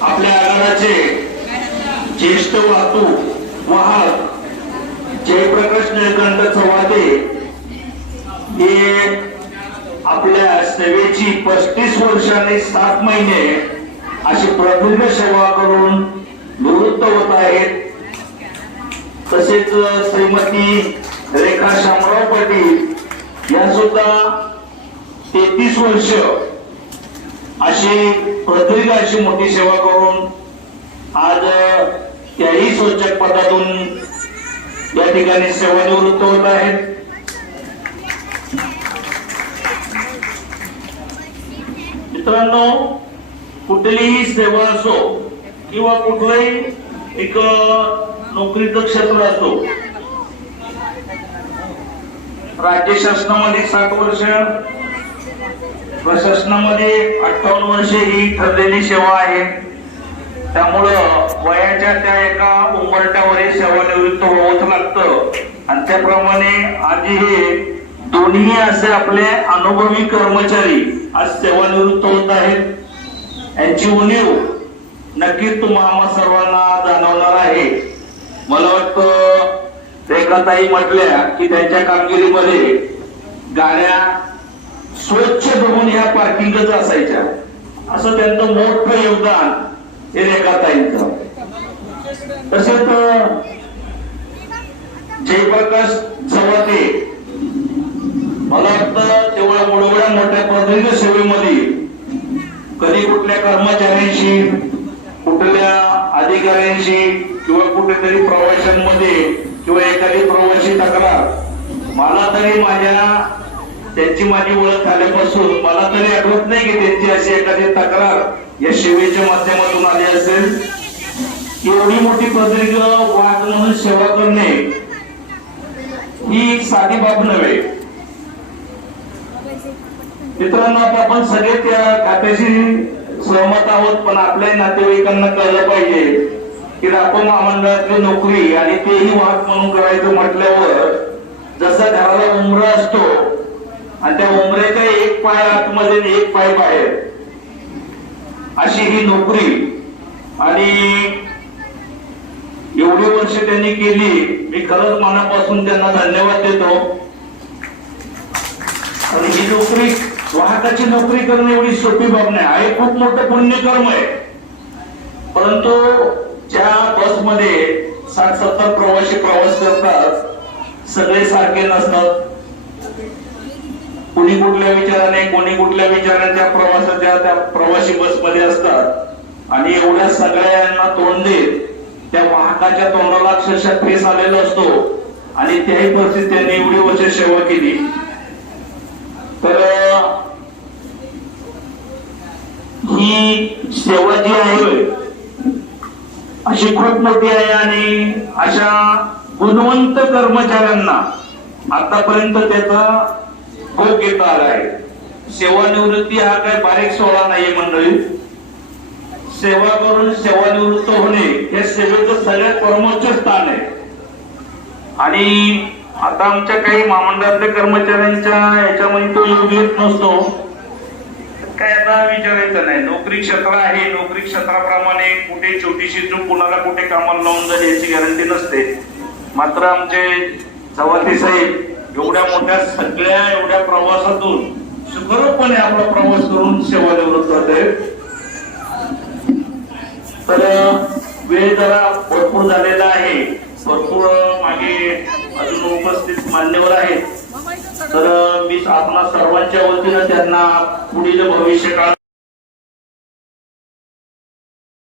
आपल्या आगाराचे ज्येष्ठ वाहतूक वाहक जयप्रकाश निळकंठ चव्हाटे हे आपल्या सेवेची पस्तीस वर्ष आणि सात महिने अशी प्रदीर्घ सेवा करून निवृत्त होत आहेत. तसेच श्रीमती रेखा शामराव पाटील या सुद्धा तेहतीस वर्ष अशी प्रदीर्घ अशी मोठी सेवा करून आज त्याही स्वच्छक पदातून या ठिकाणी सेवानिवृत्त होत आहेत. मित्रांनो कुठलीही सेवा असो किंवा कुठलंही एक नोकरीचं क्षेत्र असो राज्य शासनामध्ये सात वर्ष प्रशासनामध्ये अठ्ठावन्न वर्षे ही ठरलेली सेवा आहे. त्यामुळं वयाच्या त्या एका उंबरट्यावर हे सेवानिवृत्त व्हावंच लागतं. आणि त्याप्रमाणे आधी हे दोन्ही असे आपले अनुभवी कर्मचारी आज सेवानिवृत्त होत आहेत. यांची उणीव नक्कीच तुम्हाला सर्वांना जाणवणार आहे. मला वाटतं रेखाताई म्हटल्या की त्यांच्या कामगिरीमध्ये गाड्या स्वच्छ बघून ह्या पार्किंगच असायच्या असं त्यांचं मोठं योगदान हे रेखाताईंचं. तसेच जयप्रकाश चव्हाटे मला वाटतं तेवढ्या एवढ्या मोठ्या प्रदीर्घ सेवेमध्ये कधी कुठल्या कर्मचाऱ्यांशी कुठल्या अधिकाऱ्यांशी किंवा कुठेतरी प्रवाशांमध्ये किंवा एखादी प्रवाशी तक्रार मला तरी माझ्या त्यांची माझी ओळख झाल्यापासून मला तरी आठवत नाही की त्यांची अशी एखादी तक्रार या सेवेच्या माध्यमातून आली असेल. एवढी मोठी पत्रिका वाद म्हणून सेवा करणे ही साधी बाब नव्हे. मित्रांनो आता आपण सगळे त्या खात्याशी सहमत आहोत पण आपल्या नातेवाईकांना कळलं पाहिजे की आपण महामंडळातली नोकरी आणि तेही वाहक म्हणून करायचं म्हटल्यावर जसा घराला उमरा असतो आणि त्या उमऱ्याचा एक पाय आतमध्ये एक पाय बाहेर. अशी ही नोकरी. आणि एवढी वर्ष त्यांनी केली मी खरंच मनापासून त्यांना धन्यवाद देतो. आणि ही नोकरी वाहकाची नोकरी करणं एवढी सोपी बाब नाही. आहे खूप मोठं पुण्यकर्म आहे. परंतु ज्या बसमध्ये सात सत्तर प्रवासी प्रवास करतात सगळे सारखे नसतात. कोणी कुठल्या विचाराने कोणी कुठल्या विचाराने त्या प्रवासाच्या त्या प्रवासी बसमध्ये असतात. आणि एवढ्या सगळ्यांना तोंड देत त्या वाहकाच्या तोंडाला अक्षरशः फेस आलेला असतो. आणि त्याही परिस्थितीत त्यांनी एवढी वर्ष सेवा केली. तर ही सेवा जी आहे अशी खूप मोठी आहे आणि अशा गुणवंत कर्मचाऱ्यांना आतापर्यंत त्याचा भोग घेता आला आहे सेवानिवृत्ती हा काय बारीक सोहळा नाहीये मंडळी. सेवा करून सेवानिवृत्त होणे हे सेवेचं सगळ्यात परमोच्च स्थान आहे. आणि आता आमच्या काही महामंडळातल्या कर्मचाऱ्यांच्या याच्यामध्ये तो योग येत नसतो. काय आता विचारायचं नाही. नोकरी क्षेत्र आहे. नोकरी क्षेत्राप्रमाणे कुठे छोटीशी चूक कुणाला कुठे कामाला लावून जाईल याची गॅरंटी नसते. मात्र आमचे चव्हाती साहेब एवढ्या मोठ्या सगळ्या एवढ्या प्रवासातून सुखरूपपणे आपला प्रवास करून सेवा निवृत्त होते. तर वेळ जरा भरपूर झालेला आहे. भरपूर मागे अजून उपस्थित मान्यवर आहेत. तर मी आपल्या सर्वांच्या वतीनं त्यांना पुढील भविष्य काळ